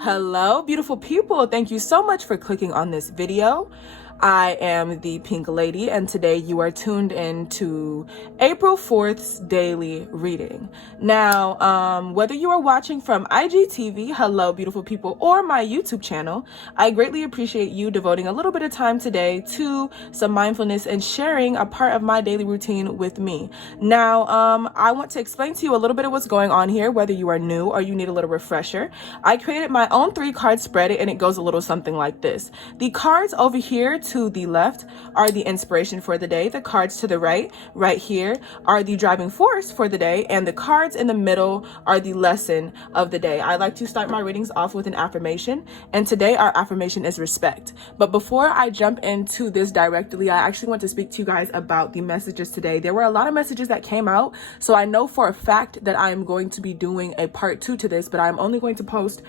Hello, beautiful people. Thank you so much for clicking on this video. I am the Pink Lady, and today you are tuned in to April 4th's daily reading. Now, whether you are watching from IGTV, hello, beautiful people, or my YouTube channel, I greatly appreciate you devoting a little bit of time today to some mindfulness and sharing a part of my daily routine with me. Now, I want to explain to you a little bit of what's going on here, whether you are new or you need a little refresher. I created my own 3-card spread, and it goes a little something like this. The cards over here to the left are the inspiration for the day. The cards to the right here, are the driving force for the day, and the cards in the middle are the lesson of the day. I like to start my readings off with an affirmation, and today our affirmation is respect. But before I jump into this directly, I actually want to speak to you guys about the messages today. There were a lot of messages that came out, so I know for a fact that I am going to be doing a part 2 to this, but I'm only going to post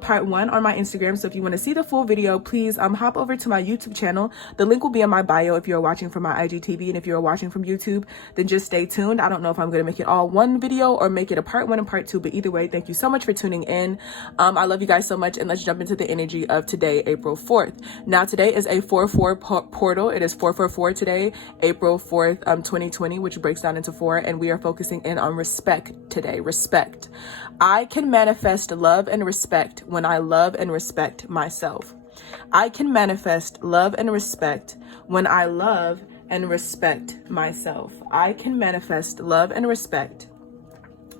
part 1 on my Instagram. So if you want to see the full video, please hop over to my YouTube channel. The link will be in my bio if you're watching from my IGTV, and if you're watching from YouTube, then just stay tuned. I don't know if I'm going to make it all one video or make it a part 1 and part 2, but either way, thank you so much for tuning in. I love you guys so much, and let's jump into the energy of today, April 4th. Now, today is a 4-4 portal. It is 444 today, April 4th, 2020, which breaks down into 4, and we are focusing in on respect today. Respect. I can manifest love and respect when I love and respect myself. I can manifest love and respect when I love and respect myself. I can manifest love and respect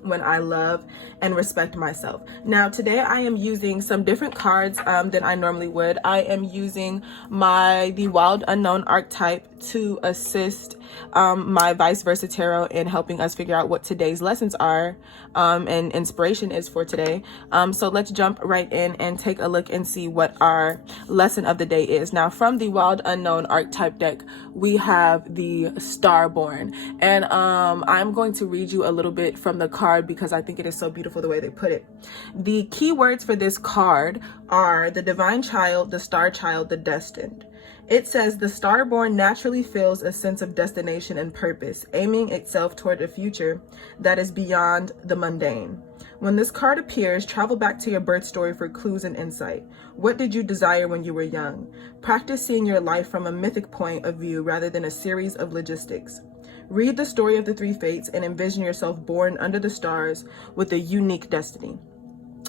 when I love and respect myself. Now, today I am using some different cards than I normally would. I am using the Wild Unknown archetype to assist my Vice Versa Tarot in helping us figure out what today's lessons are and inspiration is for today. So let's jump right in and take a look and see what our lesson of the day is. Now, from the Wild Unknown archetype deck, we have the Starborn, and I'm going to read you a little bit from the card because I think it is so beautiful the way they put it. The key words for this card are the Divine Child, the Star Child, the Destined. It says the Starborn naturally feels a sense of destination and purpose, aiming itself toward a future that is beyond the mundane. When this card appears, travel back to your birth story for clues and insight. What did you desire when you were young? Practice seeing your life from a mythic point of view rather than a series of logistics. Read the story of the 3 fates and envision yourself born under the stars with a unique destiny.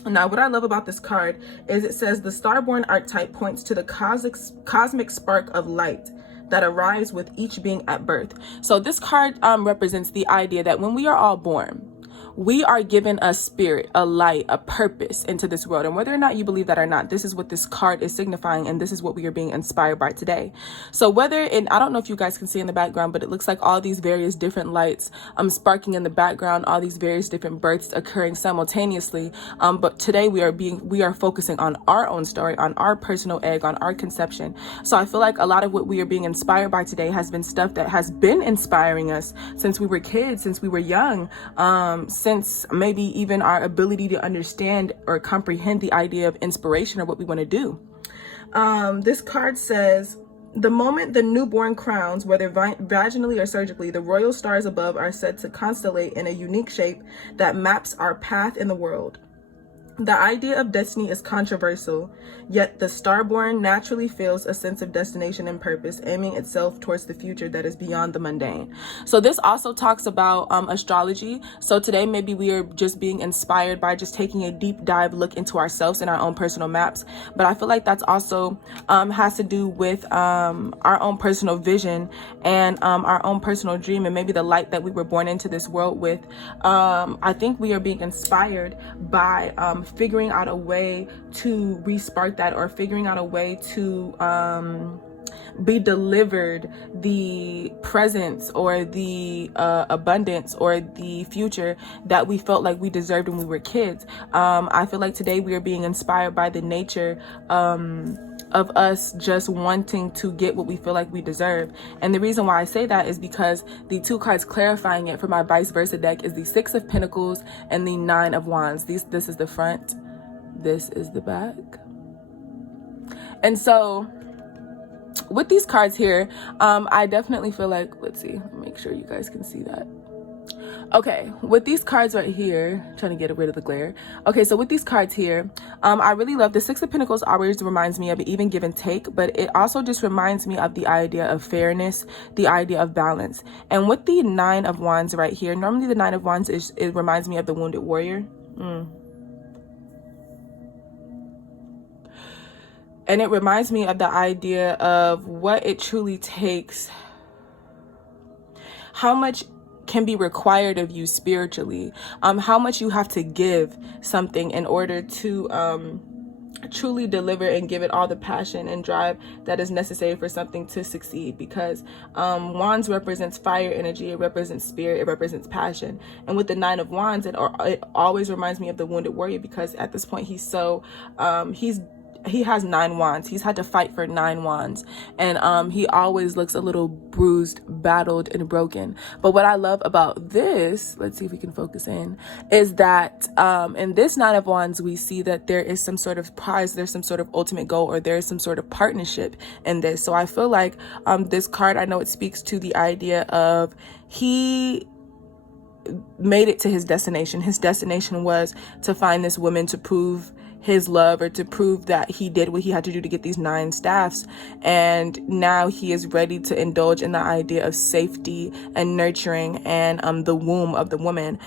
Now, what I love about this card is it says the Starborn archetype points to the cosmic spark of light that arrives with each being at birth. So this card represents the idea that when we are all born, we are given a spirit, a light, a purpose into this world. And whether or not you believe that or not, this is what this card is signifying, and this is what we are being inspired by today. So and I don't know if you guys can see in the background, but it looks like all these various different lights sparking in the background, all these various different births occurring simultaneously. But today we are focusing on our own story, on our personal egg, on our conception. So I feel like a lot of what we are being inspired by today has been stuff that has been inspiring us since we were kids, since we were young, since maybe even our ability to understand or comprehend the idea of inspiration or what we want to do. This card says, the moment the newborn crowns, whether vaginally or surgically, the royal stars above are said to constellate in a unique shape that maps our path in the world. The idea of destiny is controversial, yet the Starborn naturally feels a sense of destination and purpose, aiming itself towards the future that is beyond the mundane. So this also talks about astrology. So today maybe we are just being inspired by just taking a deep dive look into ourselves and our own personal maps. But I feel like that's also has to do with our own personal vision and our own personal dream, and maybe the light that we were born into this world with. I think we are being inspired by figuring out a way to re-spark that, or figuring out a way to be delivered the presence or the abundance or the future that we felt like we deserved when we were kids. I feel like today we are being inspired by the nature of us just wanting to get what we feel like we deserve. And the reason why I say that is because the 2 cards clarifying it for my Vice Versa deck is the 6 of Pentacles and the 9 of Wands. This is the front, this is the back. And so with these cards here, I definitely feel like, let's see, make sure you guys can see that. Okay, with these cards right here, trying to get rid of the glare. Okay, so with these cards here, I really love the Six of Pentacles. Always reminds me of even give and take, but it also just reminds me of the idea of fairness, the idea of balance. And with the Nine of Wands right here, normally the Nine of Wands it reminds me of the wounded warrior. And it reminds me of the idea of what it truly takes, how much can be required of you spiritually, how much you have to give something in order to truly deliver and give it all the passion and drive that is necessary for something to succeed. Because Wands represents fire energy, it represents spirit, it represents passion. And with the Nine of Wands, it always reminds me of the wounded warrior, because at this point he's so he has 9 wands. He's had to fight for 9 wands, and he always looks a little bruised, battled, and broken. But what I love about this, let's see if we can focus in, is that in this Nine of Wands, we see that there is some sort of prize, there's some sort of ultimate goal, or there is some sort of partnership in this. So I feel like this card, I know it speaks to the idea of he made it to his destination. His destination was to find this woman, to prove his love, or to prove that he did what he had to do to get these 9 staffs. And now he is ready to indulge in the idea of safety and nurturing and the womb of the woman.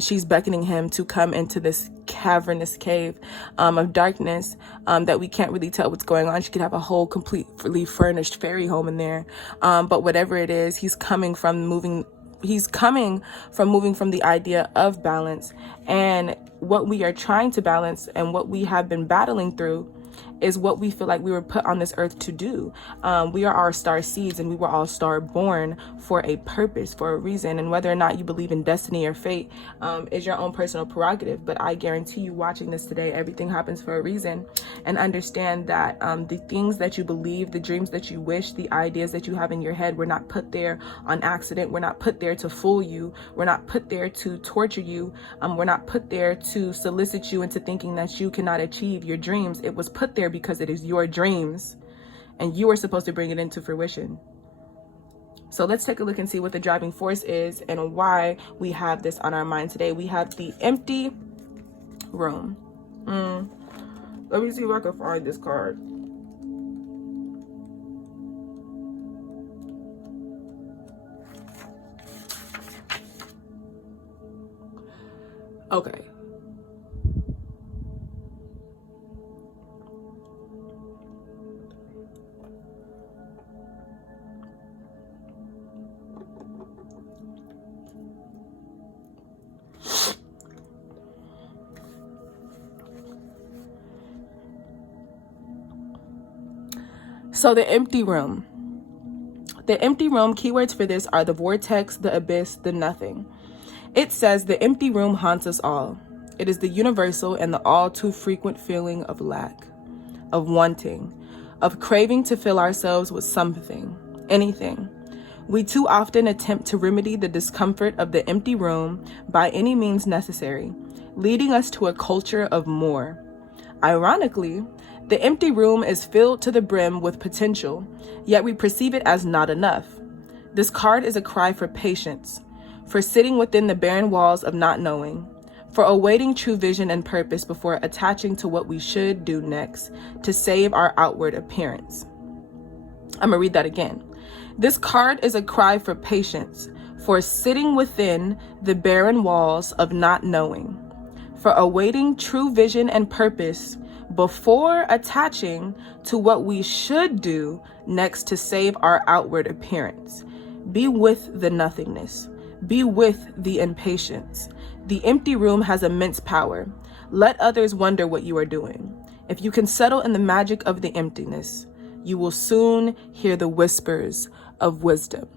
She's beckoning him to come into this cavernous cave of darkness that we can't really tell what's going on. She could have a whole completely furnished fairy home in there, but whatever it is, he's coming from moving from the idea of balance. And what we are trying to balance and what we have been battling through is what we feel like we were put on this earth to do. We are our star seeds, and we were all star born for a purpose, for a reason. And whether or not you believe in destiny or fate is your own personal prerogative. But I guarantee you, watching this today, everything happens for a reason. And understand that the things that you believe, the dreams that you wish, the ideas that you have in your head were not put there on accident. We're not put there to fool you. We're not put there to torture you. We're not put there to solicit you into thinking that you cannot achieve your dreams. It was put there because it is your dreams, and you are supposed to bring it into fruition. So let's take a look and see what the driving force is and why we have this on our mind today. We have the empty room. Let me see if I can find this card. Okay. So the empty room. The empty room, keywords for this are the vortex, the abyss, the nothing. It says the empty room haunts us all. It is the universal and the all too frequent feeling of lack, of wanting, of craving to fill ourselves with something, anything. We too often attempt to remedy the discomfort of the empty room by any means necessary, leading us to a culture of more. Ironically, the empty room is filled to the brim with potential, yet we perceive it as not enough. This card is a cry for patience, for sitting within the barren walls of not knowing, for awaiting true vision and purpose before attaching to what we should do next to save our outward appearance. I'm gonna read that again. This card is a cry for patience, for sitting within the barren walls of not knowing, for awaiting true vision and purpose before attaching to what we should do next to save our outward appearance. Be with the nothingness. Be with the impatience. The empty room has immense power. Let others wonder what you are doing. If you can settle in the magic of the emptiness, you will soon hear the whispers of wisdom.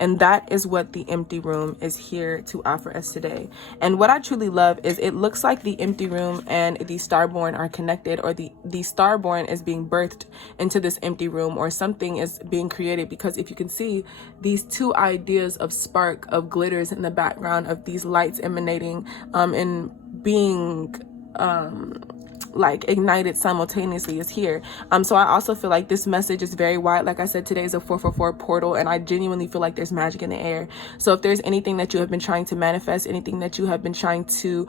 And that is what the empty room is here to offer us today. And what I truly love is it looks like the empty room and the starborn are connected, or the starborn is being birthed into this empty room, or something is being created. Because if you can see these two ideas of spark, of glitters in the background, of these lights emanating and being like ignited simultaneously is here. So I also feel like this message is very wide. Like I said, today is a 444 portal, and I genuinely feel like there's magic in the air. So if there's anything that you have been trying to manifest, anything that you have been trying to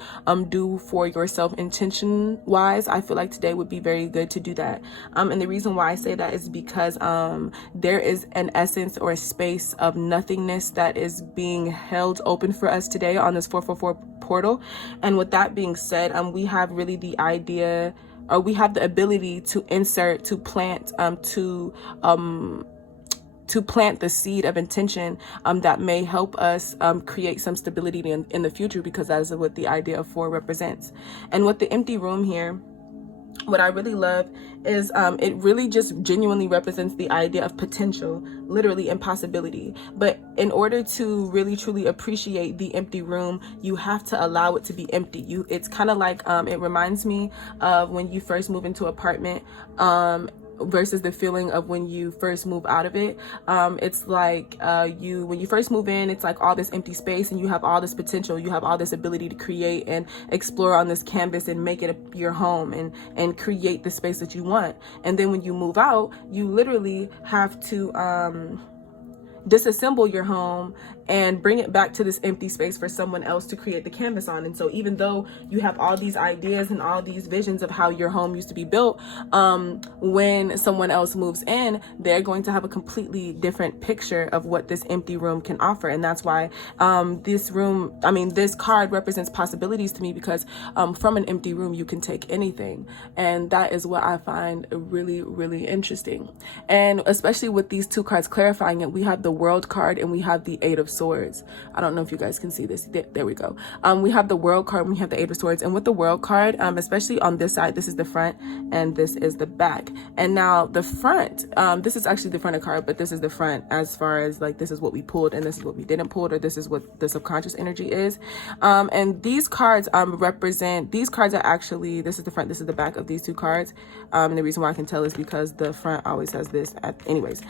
do for yourself intention wise, I feel like today would be very good to do that. And the reason why I say that is because there is an essence or a space of nothingness that is being held open for us today on this 444 portal. And with that being said, we have really the idea, or we have the ability to insert, to plant, to plant the seed of intention that may help us create some stability in the future, because that is what the idea of 4 represents. And with the empty room here, what I really love is it really just genuinely represents the idea of potential, literally impossibility. But in order to really truly appreciate the empty room, you have to allow it to be empty. It's kind of like it reminds me of when you first move into an apartment versus the feeling of when you first move out of it. It's like when you first move in, it's like all this empty space, and you have all this potential, you have all this ability to create and explore on this canvas and make it your home and create the space that you want. And then when you move out, you literally have to disassemble your home and bring it back to this empty space for someone else to create the canvas on. And so even though you have all these ideas and all these visions of how your home used to be built, when someone else moves in, they're going to have a completely different picture of what this empty room can offer. And that's why this card represents possibilities to me, because from an empty room you can take anything. And that is what I find really, really interesting. And especially with these 2 cards clarifying it, we have the World card and we have the 8 of Swords. I don't know if you guys can see this. There we go. We have the World card and we have the 8 of Swords. And with the World card, especially on this side, this is the front and this is the back. And now the front, this is actually the front of the card, but this is the front as far as like, this is what we pulled and this is what we didn't pull, or this is what the subconscious energy is. And these cards these cards are actually, this is the front, this is the back of these 2 cards. And the reason why I can tell is because the front always has this anyways.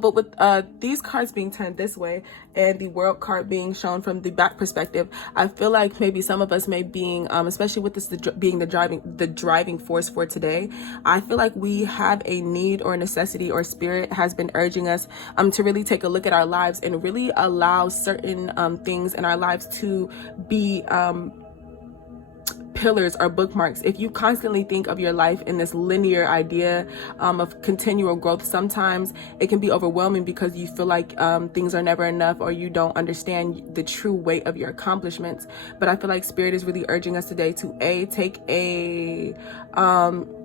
But with these cards being turned this way and the World card being shown from the back perspective, I feel like maybe some of us may being, especially with this being the driving force for today, I feel like we have a need or necessity, or spirit has been urging us to really take a look at our lives and really allow certain things in our lives to be pillars or bookmarks. If you constantly think of your life in this linear idea of continual growth, sometimes it can be overwhelming because you feel like things are never enough, or you don't understand the true weight of your accomplishments. But I feel like Spirit is really urging us today to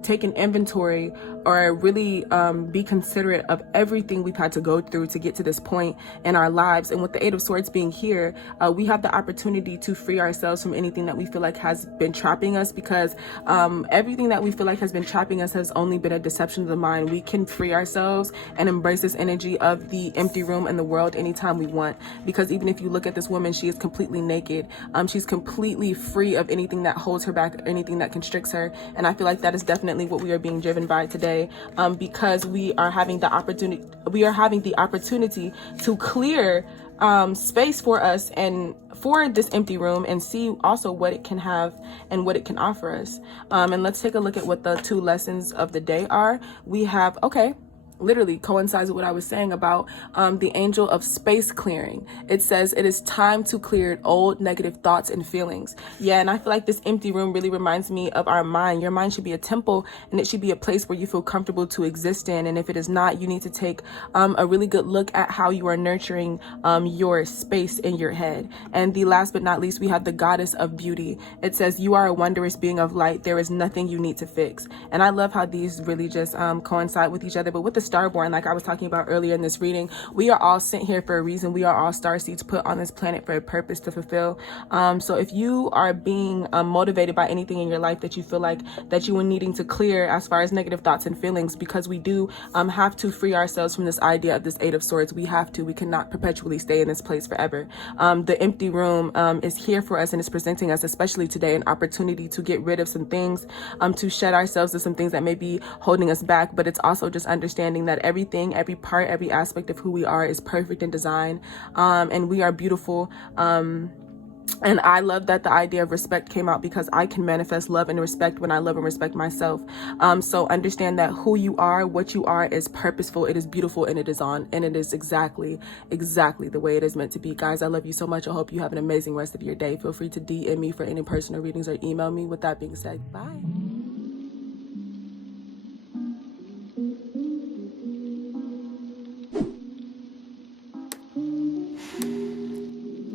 take an inventory, or really be considerate of everything we've had to go through to get to this point in our lives. And with the 8 of Swords being here, we have the opportunity to free ourselves from anything that we feel like has been trapping us, because everything that we feel like has been trapping us has only been a deception of the mind. We can free ourselves and embrace this energy of the empty room and the world anytime we want, because even if you look at this woman, she is completely naked. She's completely free of anything that holds her back, anything that constricts her. And I feel like that is definitely what we are being driven by today, because we are having the opportunity to clear space for us and for this empty room, and see also what it can have and what it can offer us. And let's take a look at what the 2 lessons of the day are. We have, literally coincides with what I was saying about the angel of space clearing. It says it is time to clear old negative thoughts and feelings. Yeah, and I feel like this empty room really reminds me of our mind. Your mind should be a temple, and it should be a place where you feel comfortable to exist in. And if it is not, you need to take a really good look at how you are nurturing your space in your head. And the last but not least, we have the goddess of beauty. It says you are a wondrous being of light. There is nothing you need to fix. And I love how these really just coincide with each other. But with the starborn, like I was talking about earlier in this reading, we are all sent here for a reason. We are all star seeds put on this planet for a purpose to fulfill. So if you are being motivated by anything in your life that you feel like that you are needing to clear as far as negative thoughts and feelings, because we do have to free ourselves from this idea of this 8 of Swords. We cannot perpetually stay in this place forever. The empty room is here for us, and it's presenting us, especially today, an opportunity to get rid of some things, to shed ourselves of some things that may be holding us back. But it's also just understanding that everything, every part, every aspect of who we are is perfect in design, and we are beautiful. And I love that the idea of respect came out, because I can manifest love and respect when I love and respect myself. So understand that who you are, what you are, is purposeful, it is beautiful, and it is exactly the way it is meant to be. Guys, I love you so much. I hope you have an amazing rest of your day. Feel free to DM me for any personal readings or email me. With that being said, bye.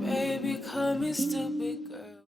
Baby, call me stupid.